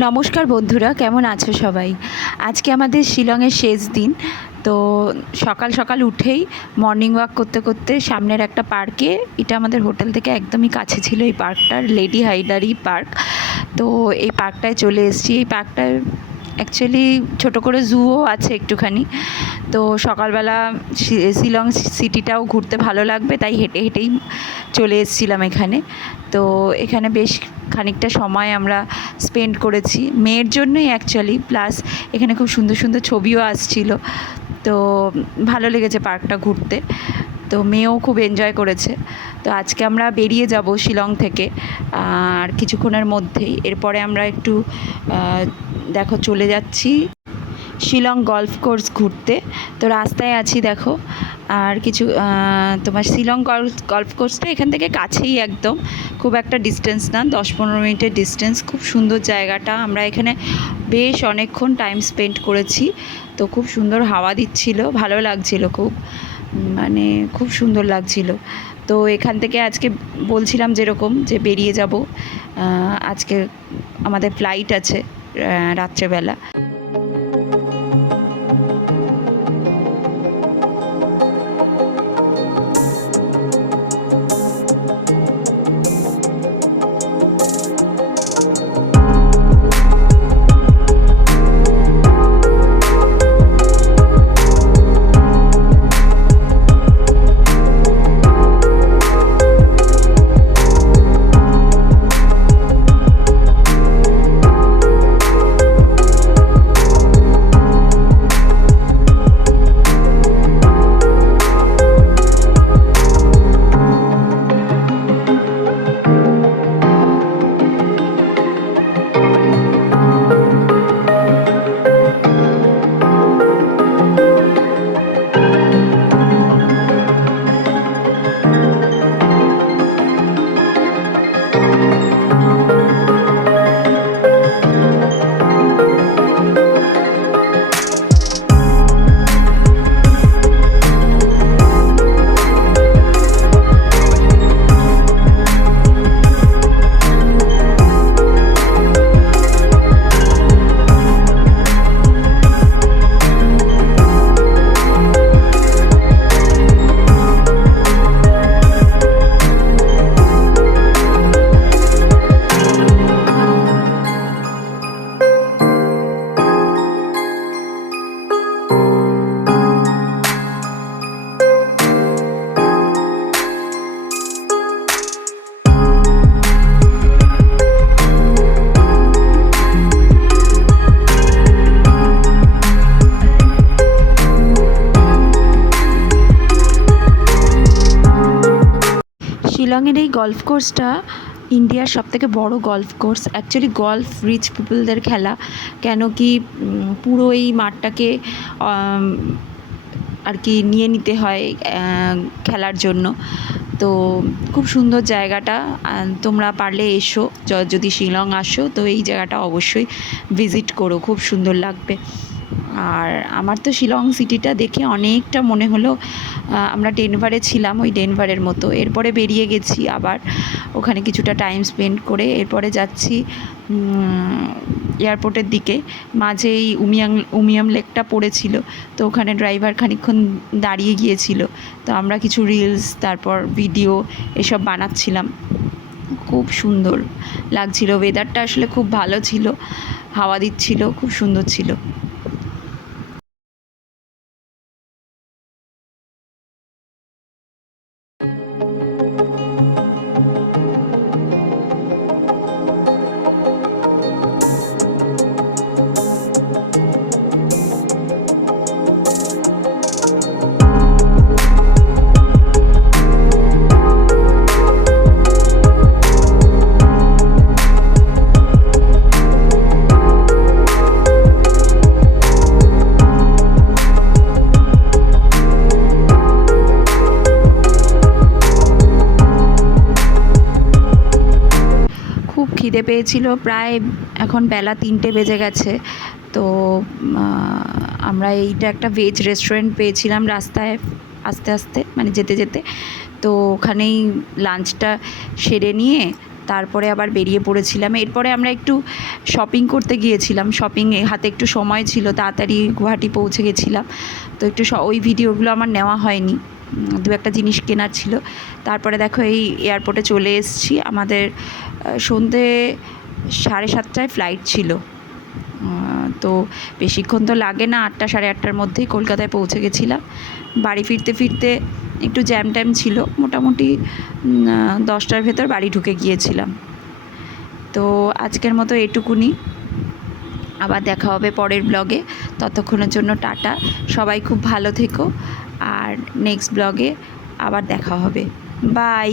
নমস্কার বন্ধুরা, কেমন আছো সবাই? আজকে আমাদের শিলংয়ের শেষ দিন। তো সকাল সকাল উঠেই মর্নিং ওয়াক করতে করতে সামনের একটা পার্কে, এটা আমাদের হোটেল থেকে একদমই কাছে ছিল এই পার্কটার, লেডি হাইডারি পার্ক। তো এই পার্কটায় চলে এসেছি। এই পার্কটায় অ্যাকচুয়ালি ছোটো করে জুও আছে একটুখানি। তো সকালবেলা শিলং সিটিটাও ঘুরতে ভালো লাগবে, তাই হেঁটে হেঁটেই চলে এসেছিলাম এখানে। তো এখানে বেশ খানিকটা সময় আমরা স্পেন্ড করেছি মেয়ের জন্যই অ্যাকচুয়ালি, প্লাস এখানে খুব সুন্দর সুন্দর ছবিও আসছিল। তো ভালো লেগেছে পার্কটা ঘুরতে, তো মেয়েও খুব এনজয় করেছে। তো আজকে আমরা বেরিয়ে যাব শিলং থেকে আর কিছুক্ষণের মধ্যেই। এরপরে আমরা একটু দেখো চলে যাচ্ছি শিলং গল্ফ কোর্স ঘুরতে। তো রাস্তায় আছি দেখো। আর কিছু তোমার শিলং গল্ফ কোর্সটা এখান থেকে কাছেই একদম, খুব একটা ডিস্টেন্স না, 10-15 মিনিটের ডিস্টেন্স। খুব সুন্দর জায়গাটা, আমরা এখানে বেশ অনেকক্ষণ টাইম স্পেন্ড করেছি। তো খুব সুন্দর হাওয়া দিচ্ছিল, ভালো লাগছিল খুব, মানে খুব সুন্দর লাগছিল। তো এখান থেকে আজকে বলছিলাম যেরকম যে বেরিয়ে যাব, আজকে আমাদের ফ্লাইট আছে রাত্রেবেলা। শিলংয়ের এই গল্ফ কোর্সটা ইন্ডিয়ার সবথেকে বড় golf course. Actually golf rich পিপলদের খেলা, কেন কি পুরো এই মাঠটাকে আর কি নিয়ে নিতে হয় খেলার জন্য। তো খুব সুন্দর জায়গাটা, তোমরা পারলে এসো, যদি শিলং আসো তো এই জায়গাটা অবশ্যই ভিজিট করো, খুব সুন্দর লাগবে। আর আমার তো শিলং সিটিটা দেখে অনেকটা মনে হলো আমরা ডেনভারে ছিলাম, ওই ডেনভারের মতো। এরপরে বেরিয়ে গেছি আবার ওখানে কিছুটা টাইম স্পেন্ড করে, এরপরে যাচ্ছি এয়ারপোর্টের দিকে। মাঝে এই উমিয়াম লেকটা পড়েছিল, তো ওখানে ড্রাইভার খানিকক্ষণ দাঁড়িয়ে গিয়েছিল। তো আমরা কিছু রিলস, তারপর ভিডিও এসব বানাচ্ছিলাম। খুব সুন্দর লাগছিল, ওয়েদারটা আসলে খুব ভালো ছিল, হাওয়া দিচ্ছিল, খুব সুন্দর ছিল। খিদে পেয়েছিল, প্রায় এখন বেলা 3টে বেজে গেছে। তো আমরা এইটা একটা ভেজ রেস্টুরেন্ট পেয়েছিলাম রাস্তায় আস্তে আস্তে, মানে যেতে যেতে। তো ওখানেই লাঞ্চটা সেরে নিয়ে তারপরে আবার বেরিয়ে পড়েছিলাম। এরপরে আমরা একটু শপিং করতে গিয়েছিলাম, শপিংয়ে হাতে একটু সময় ছিল, তাড়াতাড়ি গুয়াহাটি পৌঁছে গেছিলাম। তো একটু ওই ভিডিওগুলো আমার নেওয়া হয়নি, দু একটা জিনিস কেনার ছিল। তারপরে দেখো এই এয়ারপোর্টে চলে এসেছি। আমাদের সন্ধে 7:30টায় ফ্লাইট ছিল, তো বেশিক্ষণ তো লাগে না, 8টা সাড়ে 8টার মধ্যেই কলকাতায় পৌঁছে গেছিলাম। বাড়ি ফিরতে ফিরতে একটু জ্যাম ট্যাম ছিল, মোটামুটি 10টার ভেতর বাড়ি ঢুকে গিয়েছিলাম। তো আজকের মতো এটুকুনি, আবার দেখা হবে পরের ব্লগে। ততক্ষণের জন্য টাটা, সবাই খুব ভালো থেকো, আর নেক্সট ব্লগে আবার দেখা হবে। বাই।